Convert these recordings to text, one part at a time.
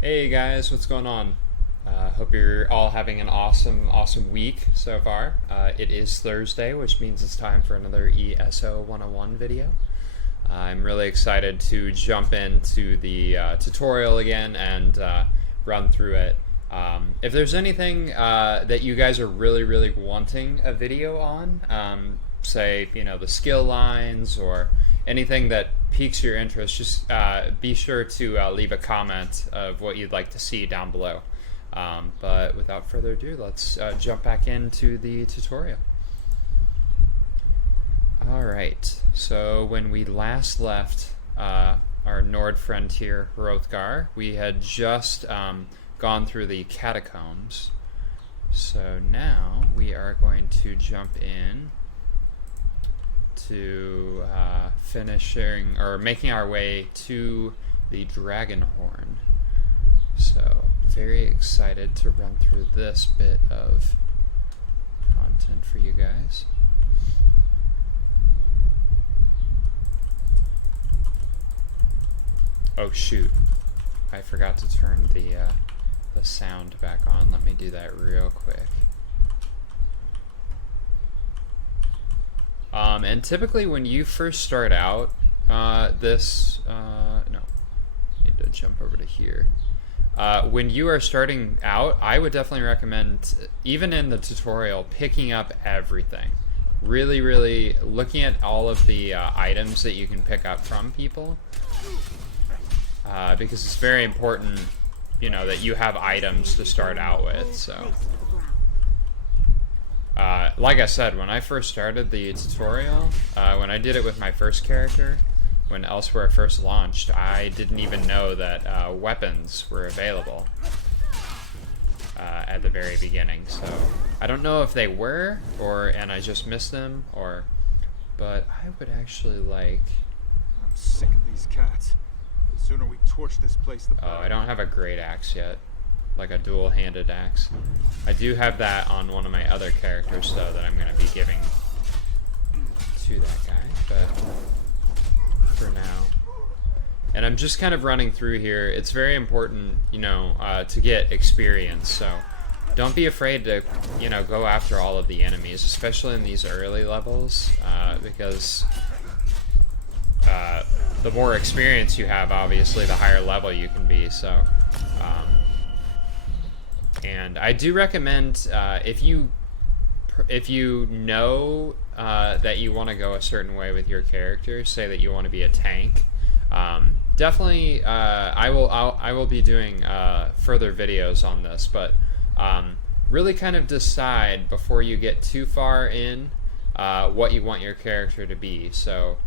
Hey guys, what's going on? Hope you're all having an awesome week so far. It is Thursday, which means it's time for another ESO 101 video. I'm really excited to jump into the tutorial again and run through it. If there's anything that you guys are really wanting a video on, say, the skill lines or anything that piques your interest, just be sure to leave a comment of what you'd like to see down below. But without further ado, let's jump back into the tutorial. Alright, so when we last left our Nord frontier, Hrothgar, we had just gone through the catacombs. So now we are going to jump in to finishing or making our way to the Dragon Horn. So very excited to run through this bit of content for you guys. Oh shoot, I forgot to turn the sound back on. Let me do that real quick. And typically when you first start out, no, need to jump over to here. When you are starting out, I would definitely recommend, even in the tutorial, picking up everything. Really looking at all of the items that you can pick up from people. Because it's very important, that you have items to start out with, so. Like I said, when I first started the tutorial, when I did it with my first character, when Elsweyr first launched, I didn't even know that weapons were available at the very beginning. So I don't know if they were, and I just missed them, but I would actually like... I'm sick of these cats. The sooner we torch this place, the better. Oh, I don't have a great axe yet. Like a dual-handed axe. I do have that on one of my other characters, though, that I'm going to be giving to that guy, but for now. And I'm just kind of running through here. It's very important, to get experience, so don't be afraid to, go after all of the enemies, especially in these early levels, because the more experience you have, obviously, the higher level you can be, so... And I do recommend, if you know that you want to go a certain way with your character, say that you want to be a tank, definitely I will be doing further videos on this, but really kind of decide before you get too far in what you want your character to be. So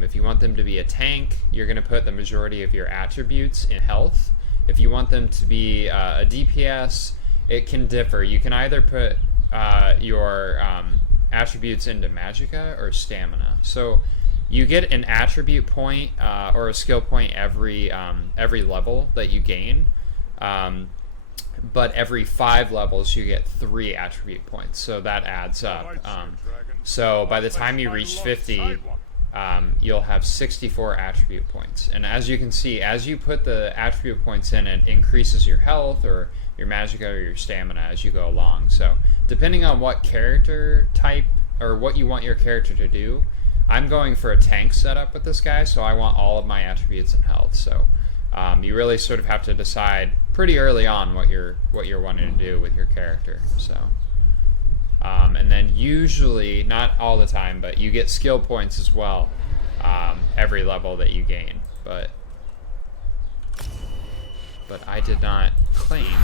if you want them to be a tank, you're going to put the majority of your attributes in health. If you want them to be a DPS, it can differ. You can either put your attributes into Magicka or Stamina. So you get an attribute point or a skill point every level that you gain, but every 5 levels you get 3 attribute points. So that adds up. So by the time you reach 50, you'll have 64 attribute points. And as you can see, as you put the attribute points in, it increases your health or your Magicka or your Stamina as you go along. So depending on what character type or what you want your character to do, I'm going for a tank setup with this guy, so I want all of my attributes in health. So you really sort of have to decide pretty early on what you're wanting to do with your character. So and then usually, not all the time, but you get skill points as well every level that you gain. But I did not claim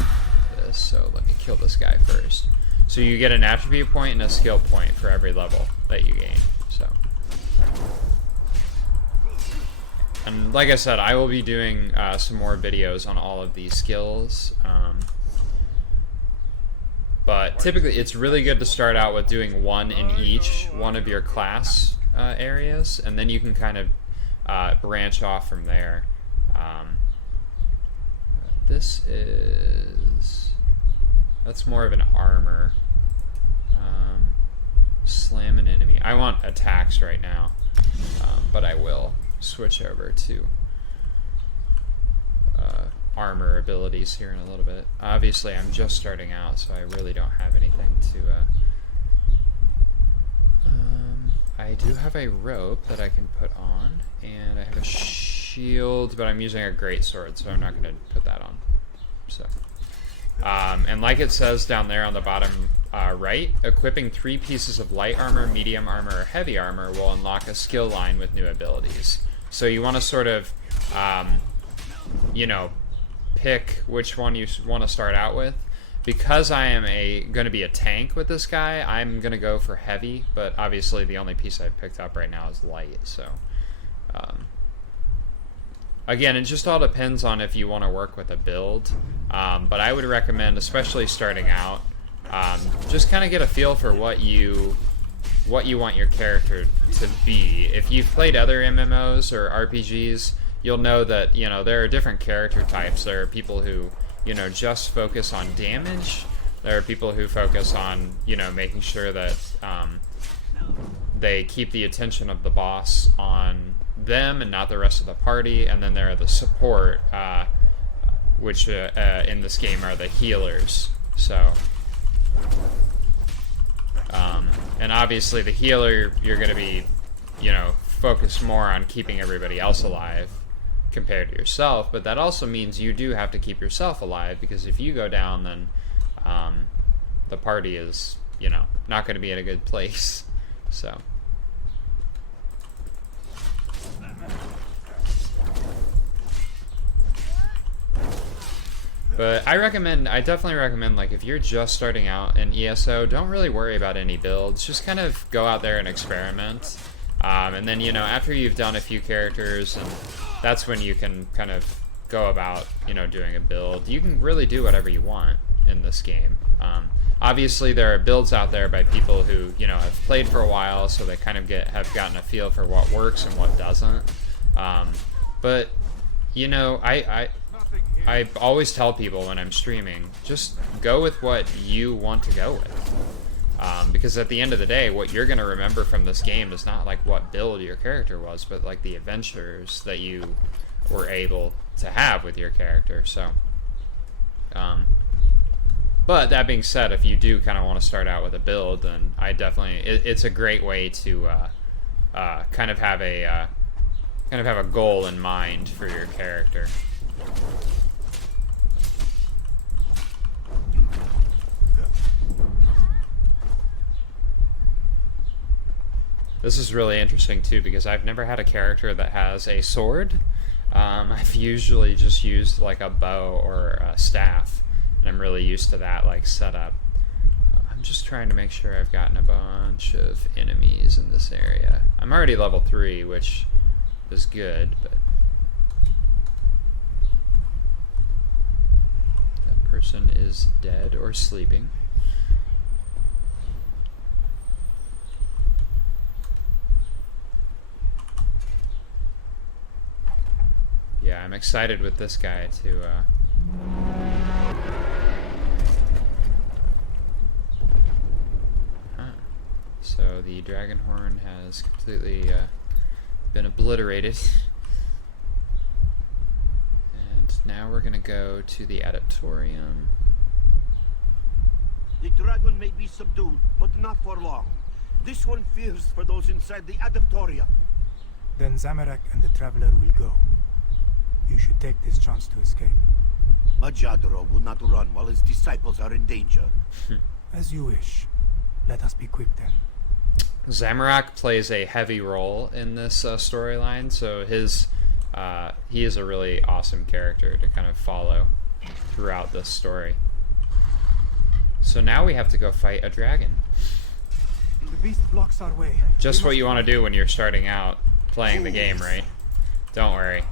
this, so let me kill this guy first. So you get an attribute point and a skill point for every level that you gain. So, and like I said, I will be doing some more videos on all of these skills. But typically, it's really good to start out with doing one in each one of your class areas, and then you can kind of branch off from there. That's more of an armor. Slam an enemy. I want attacks right now, but I will switch over to armor abilities here in a little bit. Obviously, I'm just starting out, so I really don't have anything to... I do have a rope that I can put on, and I have a shield, but I'm using a greatsword, so I'm not going to put that on. So, and like it says down there on the bottom right, equipping 3 pieces of light armor, medium armor, or heavy armor will unlock a skill line with new abilities. So you want to sort of, you know, pick which one you want to start out with. Because I am going to be a tank with this guy, I'm going to go for heavy, but obviously the only piece I've picked up right now is light, so... again, it just all depends on if you want to work with a build, but I would recommend, especially starting out, just kind of get a feel for what you want your character to be. If you've played other MMOs or RPGs, you'll know that, you know, there are different character types. There are people who, you know, just focus on damage. There are people who focus on, you know, making sure that they keep the attention of the boss on them and not the rest of the party. And then there are the support, which in this game are the healers. So, and obviously the healer, you're going to be, you know, focused more on keeping everybody else alive compared to yourself, but that also means you do have to keep yourself alive, because if you go down, then the party is, you know, not going to be in a good place. So but I definitely recommend, like, if you're just starting out in ESO, don't really worry about any builds, just kind of go out there and experiment. And then, you know, after you've done a few characters, and that's when you can kind of go about, you know, doing a build. You can really do whatever you want in this game. Obviously, there are builds out there by people who, you know, have played for a while, so they kind of have gotten a feel for what works and what doesn't. But, you know, I always tell people when I'm streaming, just go with what you want to go with. Because at the end of the day, what you're going to remember from this game is not like what build your character was, but like the adventures that you were able to have with your character. So, but that being said, if you do kind of want to start out with a build, then I definitely, it's a great way to kind of have a goal in mind for your character. This is really interesting too, because I've never had a character that has a sword. I've usually just used like a bow or a staff, and I'm really used to that like setup. I'm just trying to make sure I've gotten a bunch of enemies in this area. I'm already level 3, which is good, but that person is dead or sleeping. Yeah, I'm excited with this guy to So the dragon horn has completely been obliterated. And now we're gonna go to the adaptorium. The dragon may be subdued, but not for long. This one fears for those inside the adaptorium. Then Zamorak and the Traveler will go. You should take this chance to escape. Majadro will not run while his disciples are in danger. As you wish. Let us be quick then. Zamorak plays a heavy role in this storyline, so he is a really awesome character to kind of follow throughout this story. So now we have to go fight a dragon. The beast blocks our way. Just what you want to do when you're starting out playing the game, right? Don't worry.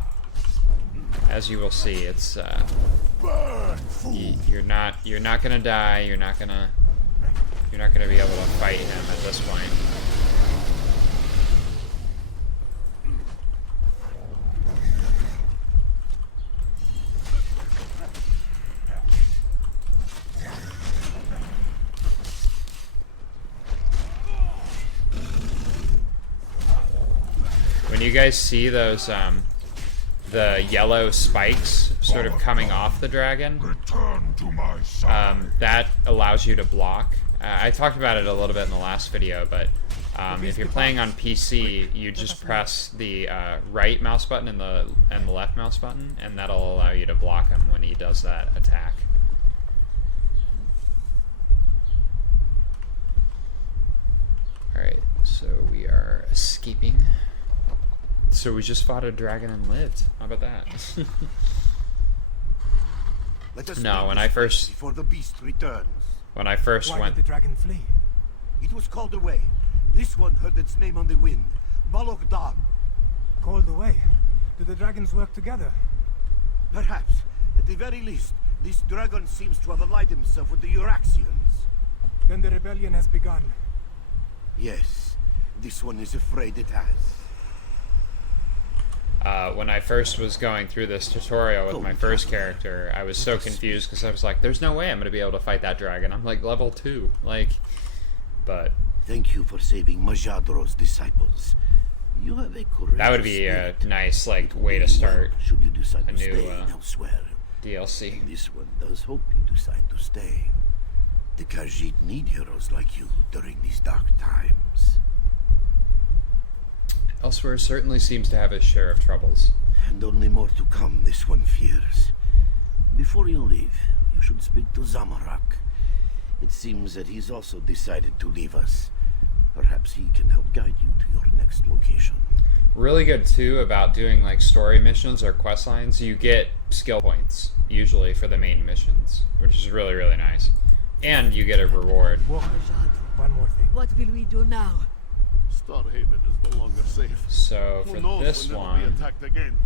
As you will see, it's you're not gonna die. You're not gonna be able to fight him at this point. When you guys see those the yellow spikes sort of coming off the dragon, that allows you to block. I talked about it a little bit in the last video, but if you're playing on PC, you just press the right mouse button and the left mouse button, and that'll allow you to block him when he does that attack. Alright, so we are escaping. So we just fought a dragon and lived. How about that? Let us No, leave when this I place first before the beast returns. when I first Why went did the dragon flee? It was called away. This one heard its name on the wind. Balok Dog. Called away. Do the dragons work together? Perhaps. At the very least, this dragon seems to have allied himself with the Euraxians. Then the rebellion has begun. Yes, this one is afraid it has. when I first was going through this tutorial with my first character, I was so confused because I was like, there's no way I'm going to be able to fight that dragon. I'm like level 2. Like, but... Thank you for saving Majadro's disciples. You have a courageous that would be a spirit. nice, like, way to start Should you decide a to new, stay in Elsweyr. DLC. This one does hope you decide to stay. The Khajiit need heroes like you during these dark times. Elsweyr certainly seems to have his share of troubles. And only more to come, this one fears. Before you leave, you should speak to Zamorak. It seems that he's also decided to leave us. Perhaps he can help guide you to your next location. Really good too about doing like story missions or quest lines. You get skill points usually for the main missions, which is really, really nice. And you get a reward. Walker, one more thing. What will we do now? Starhaven is no longer safe. So Who for knows this when it'll one, be attacked again?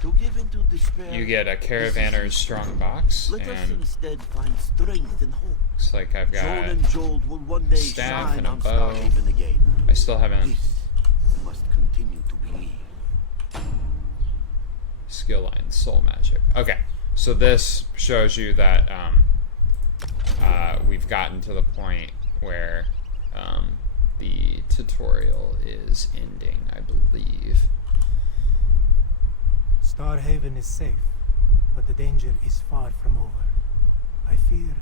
To give into despair, you get a Caravanner's strong box, let us and instead find strength and hope. looks like I've Joel got. and Joel will one day staff shine and a on bow. Starhaven again. I still haven't This you must continue to believe. skill line soul magic. Okay, so this shows you that we've gotten to the point where the tutorial is ending, I believe. Starhaven is safe, but the danger is far from over. I fear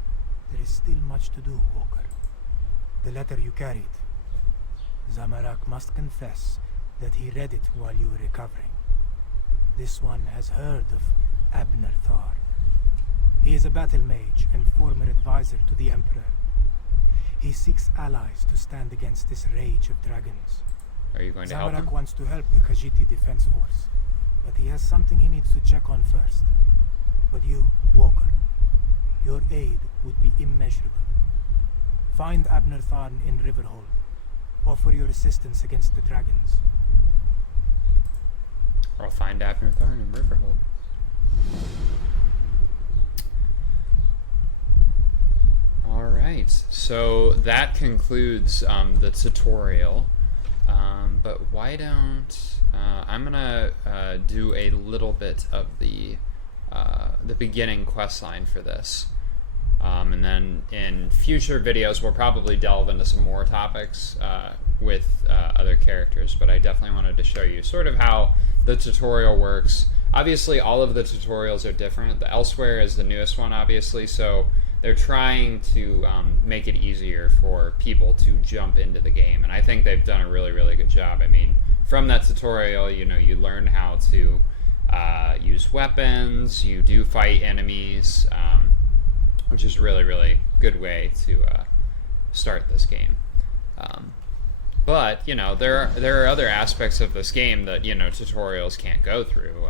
there is still much to do, Walker. The letter you carried. Zamorak must confess that he read it while you were recovering. This one has heard of Abner Thar. He is a battle mage and former advisor to the Emperor. He seeks allies to stand against this rage of dragons. Are you going to help him? Zamorak wants to help the Khajiit Defense Force, but he has something he needs to check on first. But you, Walker, your aid would be immeasurable. Find Abner Tharn in Riverhold. Offer your assistance against the dragons. Or I'll find Abner Tharn in Riverhold. Alright, so that concludes the tutorial. But why don't... I'm gonna do a little bit of the beginning quest line for this. And then in future videos we'll probably delve into some more topics with other characters, but I definitely wanted to show you sort of how the tutorial works. Obviously all of the tutorials are different. The Elsweyr is the newest one, obviously, so they're trying to make it easier for people to jump into the game, and I think they've done a really, really good job. I mean, from that tutorial, you know, you learn how to use weapons, you do fight enemies, which is really, really good way to start this game. But, you know, there are other aspects of this game that, you know, tutorials can't go through.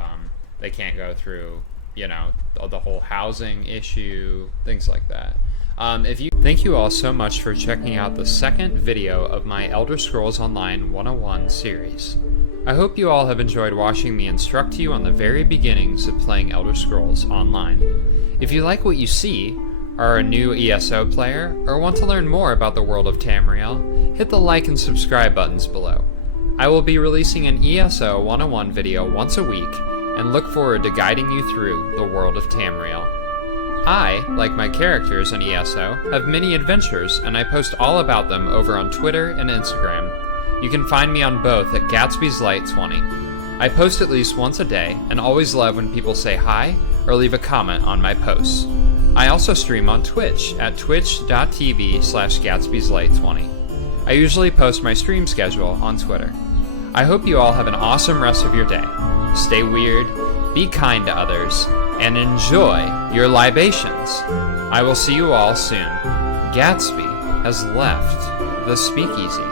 They can't go through, you know, the whole housing issue, things like that. Thank you all so much for checking out the second video of my Elder Scrolls Online 101 series. I hope you all have enjoyed watching me instruct you on the very beginnings of playing Elder Scrolls Online. If you like what you see, are a new ESO player, or want to learn more about the world of Tamriel, hit the like and subscribe buttons below. I will be releasing an ESO 101 video once a week, and look forward to guiding you through the world of Tamriel. I, like my characters in ESO, have many adventures, and I post all about them over on Twitter and Instagram. You can find me on both at Gatsby's Light 20. I post at least once a day, and always love when people say hi or leave a comment on my posts. I also stream on Twitch at twitch.tv/Gatsby'sLate20. I usually post my stream schedule on Twitter. I hope you all have an awesome rest of your day. Stay weird, be kind to others, and enjoy your libations. I will see you all soon. Gatsby has left the speakeasy.